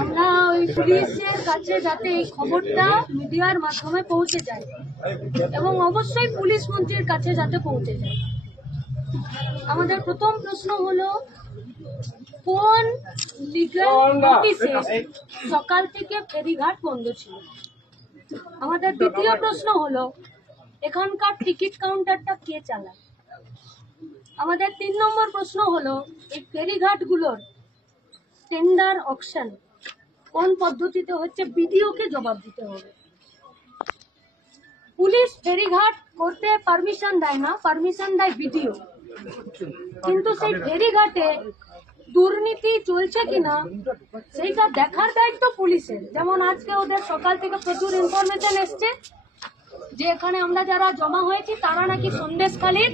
আমরা ওই পুলিশের কাছে যাতে এই খবরটা মিডিয়ার মাধ্যমে পৌঁছে যায় এবং অবশ্যই পুলিশ মন্ত্রীর কাছে যাতে পৌঁছে যায়। আমাদের প্রথম প্রশ্ন হলো, কোন লিগ্যাল নোটিশে সকাল থেকে ফেরিঘাট বন্ধ ছিল? আমাদের দ্বিতীয় প্রশ্ন হলো, এখানকার টিকিট কাউন্টারটা কে চালায়? আমাদের 3 নম্বর প্রশ্ন হলো, এই ফেরিঘাটগুলোর টেন্ডার অকশন কোন পদ্ধতিতে হচ্ছে? বিডিওকে জবাব দিতে হবে। পুলিশ ফেরিঘাট করতে পারমিশন দেয় না, পারমিশন দেয় বিডিও। কিন্তু সেই ফেরিঘাটে দুর্নীতি চলছে কিনা সেইটা দেখার দায়িত্ব পুলিশের। যেমন আজকে ওদের সকাল থেকে প্রচুর ইনফরমেশন এসছে যে এখানে আমরা যারা জমা হয়েছি তারা নাকি সন্দেশখালীর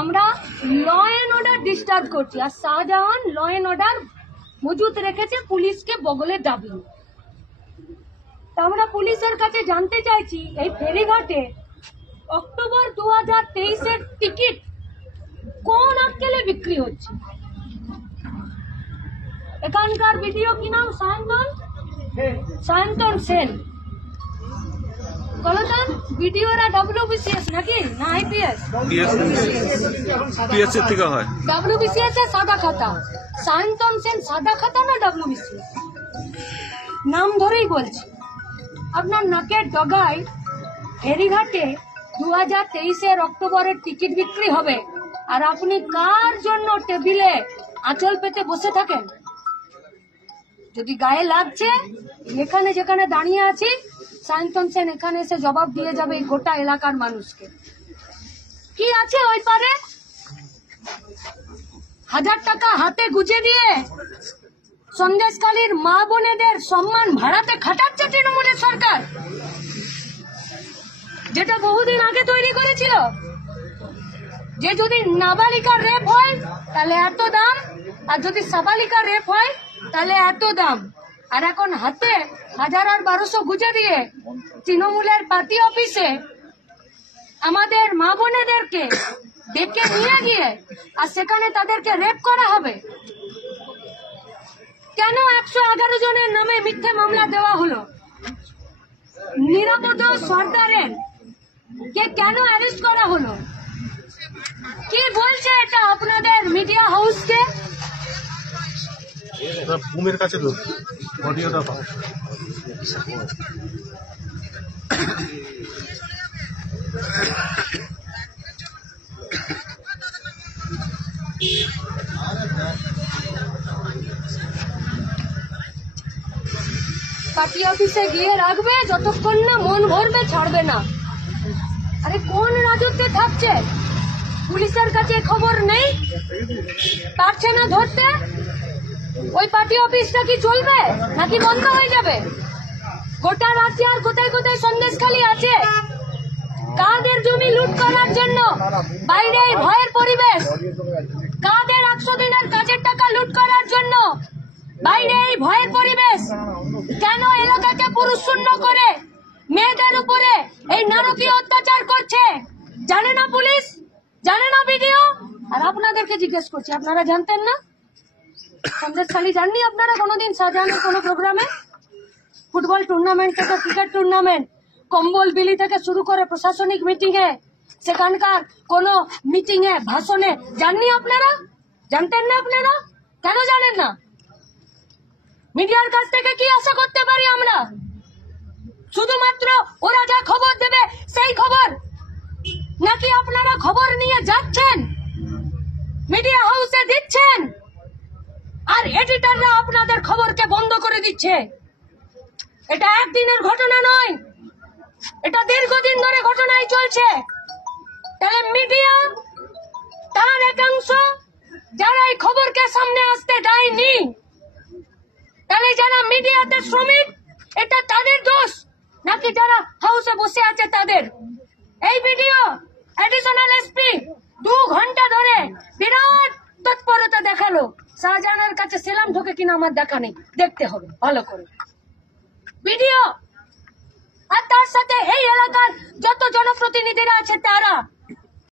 আমরা ল এন্ড অর্ডার ডিস্টার্ব করছি, আর শাহজাহান ল এন্ড অর্ডার মজুত রেখেছে পুলিশকে বগলে দাবি। তা আমরা পুলিশের কাছে জানতে চাইছি, এই ফেরিঘাটে অক্টোবর 2023-এর টিকিট কোন আক্কেলে বিক্রি হচ্ছে? এখানকার ভিডিও কি নাম? সায়ন্তন সেন। কলতান ভিডিওরা WBCS নাকি না IPS? পিএস এর থেকে হয়। WBCS এর সাদা খাতা। সায়ন্তন সেন সাদা খাতা না WBCS? নাম ধরেই বলছি। আপনার নাকের ডগায় ফেরিঘাটে 2023-এর অক্টোবরের টিকিট বিক্রি হবে, আর আপনি কার জন্য টেবিলে আঁচল পেতে বসে থাকেন? যদি গায়ে লাগছে, এখানে যেখানে দাঁড়িয়ে আছি সায়ন্তন সেন এখানে এসে জবাব দিয়ে যাবে এই গোটা এলাকার মানুষকে। কি আছে ওই পারে? 1000 টাকা হাতে গুজে দিয়ে সন্দেশখালীর মা বোনেদের সম্মান ভাড়াতে খাটাচ্ছে তৃণমূলের সরকার, যেটা বহুদিন আগে তৈরি করেছিল। যে যদি নাবালিকা রেপ হয় তাহলে এত দাম, আর যদি সাবালিকা রেপ হয় তাহলে এত দাম। আর এখন হাতে 1000 আর 1200 গুজে দিয়ে তৃণমূলের পার্টি অফিসে আমাদের মা বোনেদেরকে ডেকে নিয়ে গিয়ে আর সেখানে তাদেরকে রেপ করা হবে। কেন 111 জনের নামে মিথ্যে মামলা দেওয়া হলো? নিরাপদ সর্দারের কে কেন অ্যারেস্ট করা হলো? কি বলছে এটা আপনাদের মিডিয়া হাউসকে? ভূমির কাছে তো অডিওটা পাও। পার্টি অফিসে গিয়ে রাখবে যতক্ষণ না মন ভরবে, ছাড়বে না। আরে কোন রাজত্বে থাকছে? পুলিশের কাছে খবর নেই, পারছে না ধরতে। ওই পার্টি অফিসটা কি চলবে নাকি বন্ধ হয়ে যাবে? গোটা রাজ্যে আর কোথায় কোথায় সন্দেশখালী আছে? কাদের জমি লুট করার জন্য বাইরে ভয়ের পরিবেশ? কাদের 100 দিনের কাজের টাকা লুট করার জন্য বাইরে এই ভয়ের পরিবেশ? কেন এলাকাকে পুরুষ শূন্য করে মেয়েদের উপরে এই নারকীয় অত্যাচার করছে? জানে না পুলিশ, জানে না ভিডিও? আর আপনাদেরকে জিজ্ঞেস করছি, আপনারা জানতেন না? সন্দেশখালী যাননি আপনারা কোনোদিন শাহজাহানের কোনো প্রোগ্রামে? ফুটবল টুর্নামেন্ট থেকে ক্রিকেট টুর্নামেন্ট, কম্বল বিলি থেকে শুরু করে প্রশাসনিক মিটিং এ, সেখানকার কোনো মিটিং এ, ভাষণে যাননি আপনারা? জানতেন না আপনারা? কেন জানেন না? মিডিয়ার কাছ থেকে কি আশা করতে পারি আমরা? শুধুমাত্র ওরা যা খবর দেবে সেই খবর, নাকি আপনারা খবর নিয়ে যাচ্ছেন, মিডিয়া হাউসে দিচ্ছেন, আর এডিটররা আপনাদের খবরকে বন্ধ করে দিচ্ছে? এটা একদিনের ঘটনা নয়, এটা দীর্ঘদিন ধরে ঘটনাই চলছে। তাহলে মিডিয়া তার একাংশ যারা এই খবরকে সামনে আসতে দেয়নি, তাহলে যারা মিডিয়াতে শ্রমিক এটা তাদের দোষ, নাকি যারা হাউসে বসে আছে তাদের? এই ভিডিও অ্যাডিশনাল এসপি 2 ঘন্টা ধরে বিরাট তৎপরতা দেখালো। শাহজাহানের কাছে সেলাম ঢোকে কিনা আমার দেখা নেই, দেখতে হবে ভালো করে ভিডিও। আর তার সাথে এই এলাকার যত জনপ্রতিনিধিরা আছে তারা